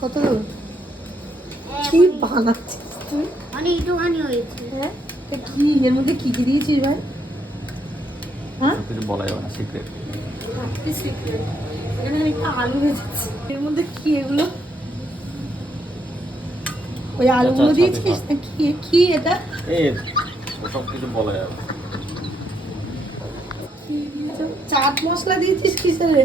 কত কি বানাচ্ছিস তুই? মানে একটুখানি হয়েছে। হ্যাঁ? কি এর মধ্যে কি কি দিয়েছিস ভাই? হ্যাঁ? কিছু বলা যাবে না সিক্রেট কি এখানে আমি একটা আলু ভেজেছি। এর মধ্যে কি এগুলো? ওই আলুগুলো আচ্ছা, দিয়েছিস? না কি কি এটা? এ ওসব কিছু বলা যাবে না। কি দিয়েছ? চাট মশলা দিয়েছিস কিসের রে?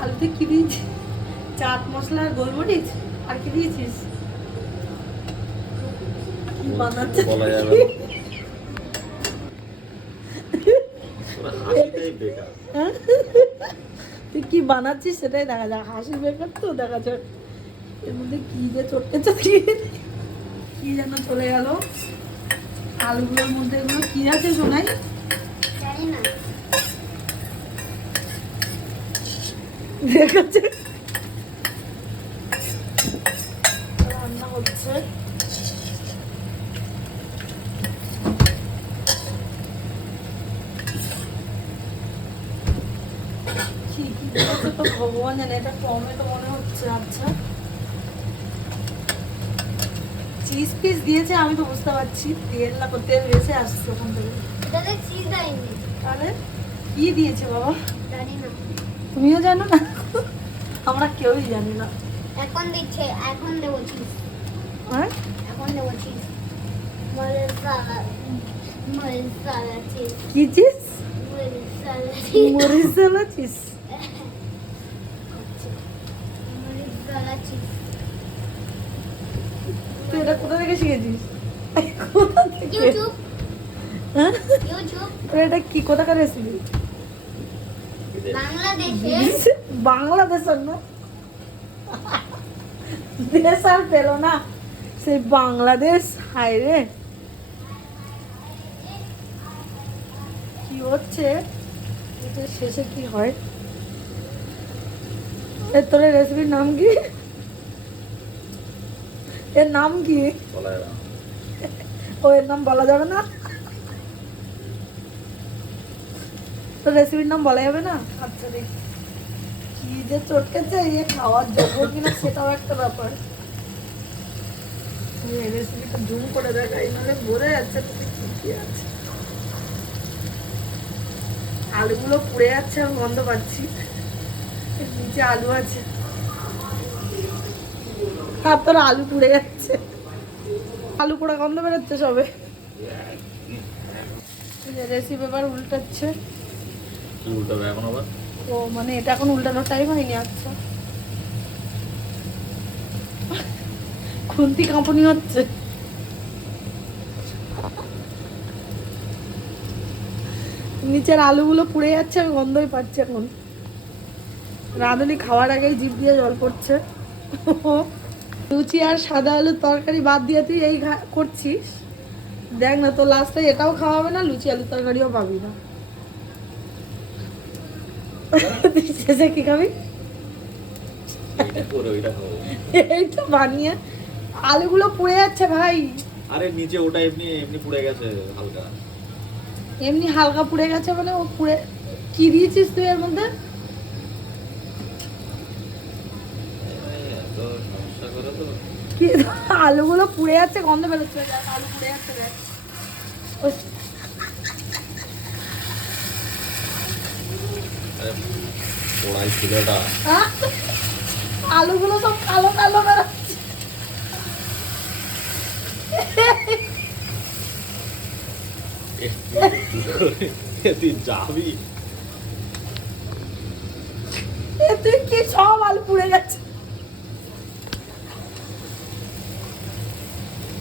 আলুতে কি দিয়েছিস? চাট মশলা আর গোলমরিচ? আর কি দিয়েছিস? বেকার। হ্যাঁ? তুই কি বানাচ্ছিস সেটাই দেখা যায় হাসির বেকার তো দেখা যায় এর মধ্যে কি যে চটকে চটকে কি যেন চলে গেল। আলুগুলোর মধ্যে এগুলো কি আছে শোনাই? দেখাচ্ছে। রান্না হচ্ছে। তো ভগবান জানে, এটা টমেটো মনে হচ্ছে আচ্ছা। চিজ পিস দিয়েছে আমি তো বুঝতে পারছি। তেল না তেল বেশি আসছে ওখান থেকে। এটাতে চিজ দেয়নি। তাহলে কি দিয়েছে বাবা? জানি না। তুমিও জানো না? আমরা কেউই জানি না। এখন দিচ্ছে এখন দেবো চিজ হ্যাঁ? এখন দেবো চিজ কি চিজ মশলা চিজ মশলা চিজ তুই এটা কোথা থেকে শিখেছিস? কোথা থেকে? হ্যাঁ? এটা কি? কোথাকার রেসিপি বাংলাদেশে বাংলাদেশের না দেশ আর পেল না। সেই বাংলাদেশ হাই রে। কি হচ্ছে? শেষে কি হয়? তোর রেসিপির নাম কি? এর নাম কি? ও এর নাম বলা যাবে না? তো রেসিপির নাম বলা যাবে না? আচ্ছা দেখ। কি যে চটকেছে ইয়ে খাওয়ার যোগ্য কিনা সেটাও একটা ব্যাপার। রেসিপিটা জুম করে দেখাই বোঝা যাচ্ছে কি আছে। আলুগুলো পুড়ে যাচ্ছে আমি গন্ধ পাচ্ছি। নিচে আলু আছে। আর তোর আলু পুড়ে যাচ্ছে। আলু পোড়া গন্ধ বেরোচ্ছে সবে। রেসিপি এবার উল্টাচ্ছে। উল্টাবে এখন আবার? ও মানে এটা এখন উল্টানোর টাইম হয়নি আচ্ছা। খুন্তি কাঁপুনি হচ্ছে। নিচের আলুগুলো পুড়ে যাচ্ছে আমি গন্ধই পাচ্ছি এখন। রাঁধুনি খাওয়ার আগেই জিভ দিয়ে জল পড়ছে। লুচি আর সাদা আলুর তরকারি বাদ দিয়ে তুই এই করছিস? দেখ না তো লাস্টে এটাও খাওয়াবে না লুচি আলুর তরকারিও পাবি না। শেষে কি খাবি? এইটা বানিয়ে। আলুগুলো পুড়ে যাচ্ছে ভাই। আরে নিচে ওটা এমনি এমনি পুড়ে গেছে হালকা। এমনি হালকা পুড়ে গেছে মানে ও পুড়ে কি দিয়েছিস তুই এর মধ্যে এই এত সমস্যা করে তো কি? আলুগুলো পুড়ে যাচ্ছে গন্ধ বেরোচ্ছে আলু পুড়ে যাচ্ছে আহ! আলুগুলো সব কালো কালো বেরোচ্ছে তুই যাবি? তুই কি? সব আলু পুড়ে যাচ্ছে।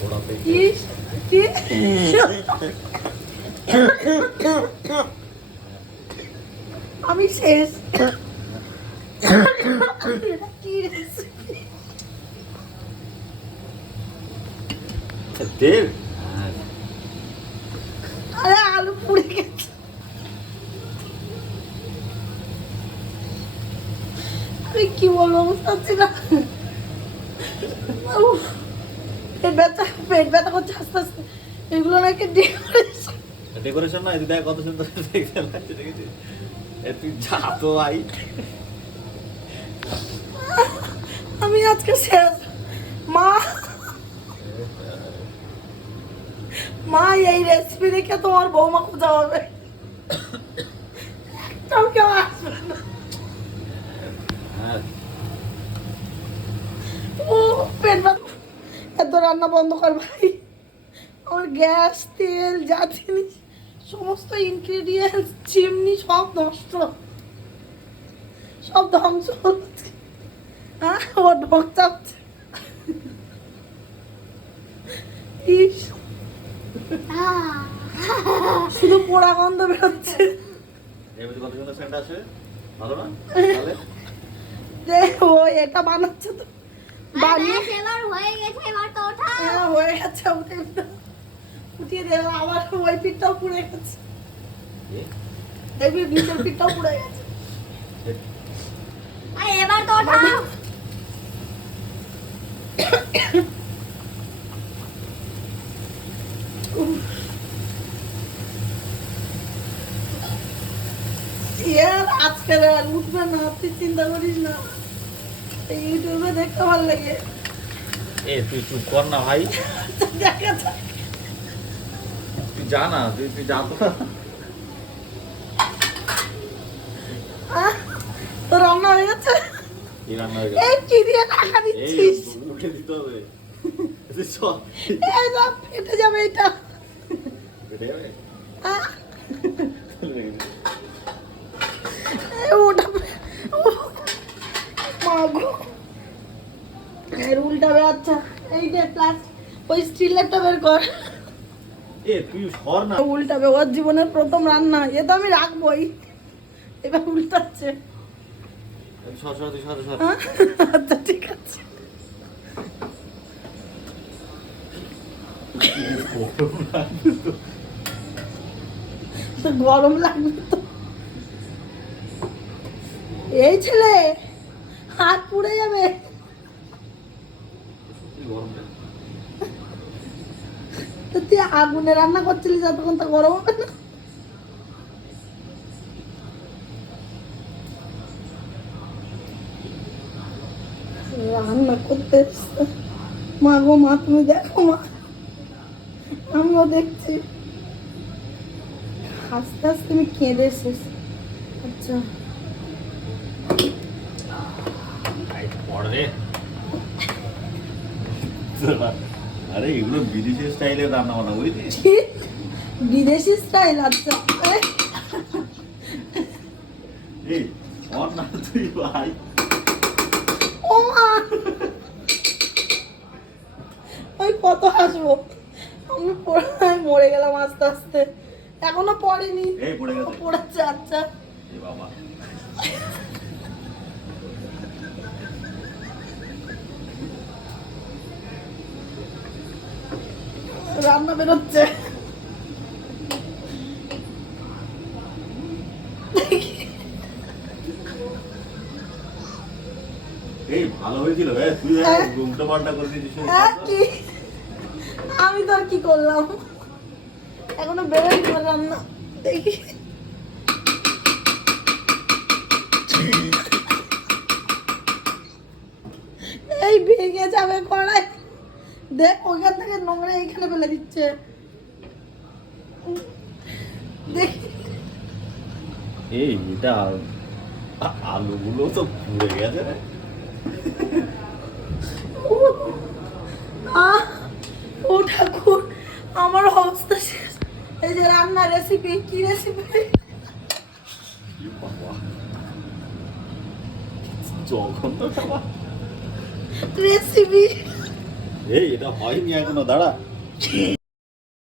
পোড়াতে কি কি আমি শেষ কি recipe? দেব আরে আলু পুড়ে গেছে আমি কি বলব বুঝতে পারছি না উফ, পেট ব্যথা পেট ব্যথা করছে আস্তে আস্তে। এগুলো নাকি ডেকোরেশন ডেকোরেশন না দেখ কত সুন্দর দেখতে লাগছে দেখেছিস? এ তুই যা তো ভাই। আমি আজকে শেষ মা। মা এই রেসিপি দেখে তোমার বৌমা খোঁজা হবে একটাও কেউ আসবে না হ্যাঁ ও পেট ব্যথা এত রান্না বন্ধ কর ভাই। আমার গ্যাস তেল যা জিনিস সমস্ত ইনগ্রেডিয়েন্টস চিমনি সব নষ্ট। সব ধ্বংস হচ্ছে। হ্যাঁ ও ঢোক চাপছে। শুধু পোড়া গন্ধ বেরোচ্ছে। ও এটা বানাচ্ছে তো। বানিয়ে ব্যাস, এবার হয়ে গেছে এবার তো ওঠা। হ্যাঁ হয়ে গেছে উঠিয়ে দেবো আবার ওই পিঠটাও পুড়ে গেছে। দেখবি নিচের পিঠটাও পুড়ে গেছে। এ, আর এবার তো ওঠা। ইয়ার উঠবে না তুই চিন্তা করিস না। ইউটিউবে দেখতে ভালো লাগে। এ তুই চুপ কর না ভাই। তুই যা না তুই তুই যা তো। তোর রান্না হয়ে গেছে? কি রান্না হয়ে এই কি দিয়ে টাকা দিচ্ছিস? উঠে দিতে হবে। এই না ফেটে যাবে এটা। বেটে যাবে আহ, চলে গেছে। এই ওটা মাগো এর উল্টাবে প্লাস ওই স্টিলেরটা বের কর এ তুই সর না। উল্টাবে ওর জীবনের প্রথম রান্না। এ তো আমি রাখবোই। এবার উল্টাচ্ছে। সর সর সর সর? আচ্ছা ঠিক আছে। তো গরম লাগবে তো। এই ছেলে হাত পুড়ে যাবে কি গরম রে। তো তুই আগুনে রান্না করছিলি যতক্ষণ তো গরম হবে না। রান্না করতে মা গো, মা, তুমি দেখো, মা। আমিও দেখছি। আস্তে আস্তে তুমি কেঁদে আচ্ছা। আরে এগুলো বিদেশি স্টাইলের রান্না বান্না বুঝলি? বিদেশি স্টাইল আচ্ছা। এই অন না তুই ভাই। ও মা! কত হাসবো। আমি পড়ে- মরে গেলাম আস্তে আস্তে। এখনও পড়েনি। এই পড়ে গেছে। পড়েছে আচ্ছা। বাবা। রান্না বেরোচ্ছে। এই ভালো হয়েছিল এ তুই হ্যাঁ। উল্টো পাল্টা করে দিয়েছিস হ্যাঁ, আমি তো আর কি করলাম? এখনও বেরোয়নি আমার না দেখি। এই ভেঙে যাবে কড়াই দেখ ওইখান থেকে নোংরা এইখানে ফেলে দিচ্ছে। দেখি। এই এটা আলুগুলো তো পুড়ে গেছে ও ঠাকুর আমার অবস্থা শেষ। এই যে রান্নার রেসিপি কি রেসিপি রেসিপি এই এটা হয়নি এখনও দাঁড়া।